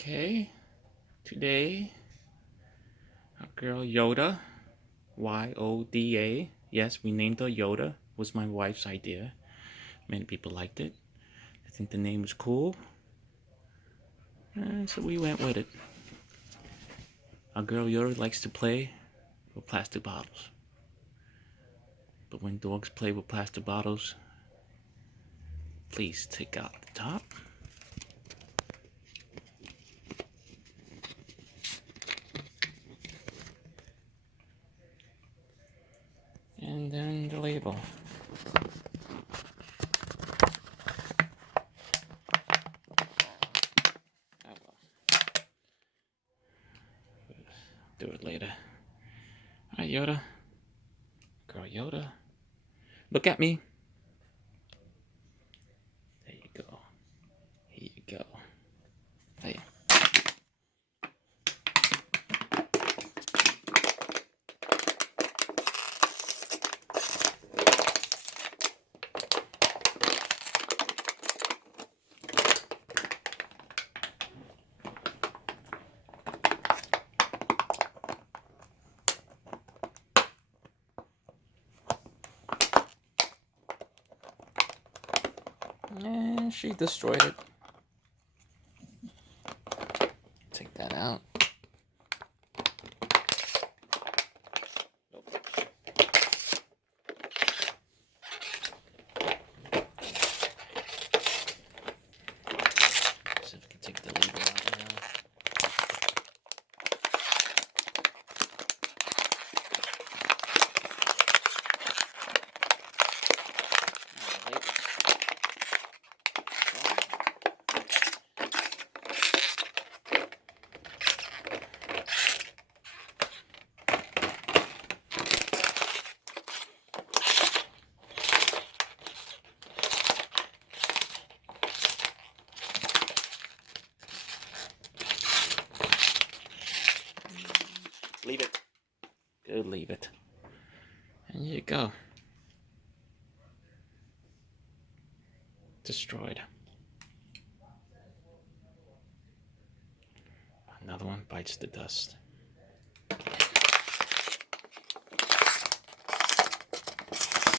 Okay, today our girl Yoda, Yoda. Yes, we named her Yoda. Was my wife's idea. Many people liked it. I think the name was cool, and so we went with it. Our girl Yoda likes to play with plastic bottles, but when dogs play with plastic bottles, please take out the top. And then the label. Oh well. Do it later. Alright, Yoda. Girl Yoda. Look at me. There you go. Here you go. Hey. And she destroyed it. Take that out. See if we can take the label out now. Leave it. Good, leave it. And here you go. Destroyed. Another one bites the dust.